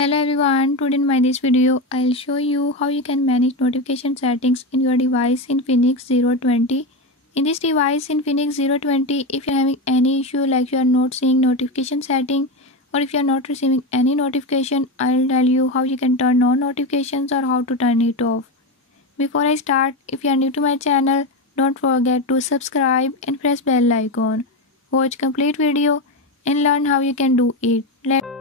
Hello everyone, today in my this video I'll show you how you can manage notification settings in your device Infinix 020. In this device Infinix 020, if you're having any issue like you are not seeing notification setting or if you are not receiving any notification, I'll tell you how you can turn on notifications or how to turn it off. Before I start, if you are new to my channel, don't forget to subscribe and press bell icon. Watch complete video and learn how you can do it. Let's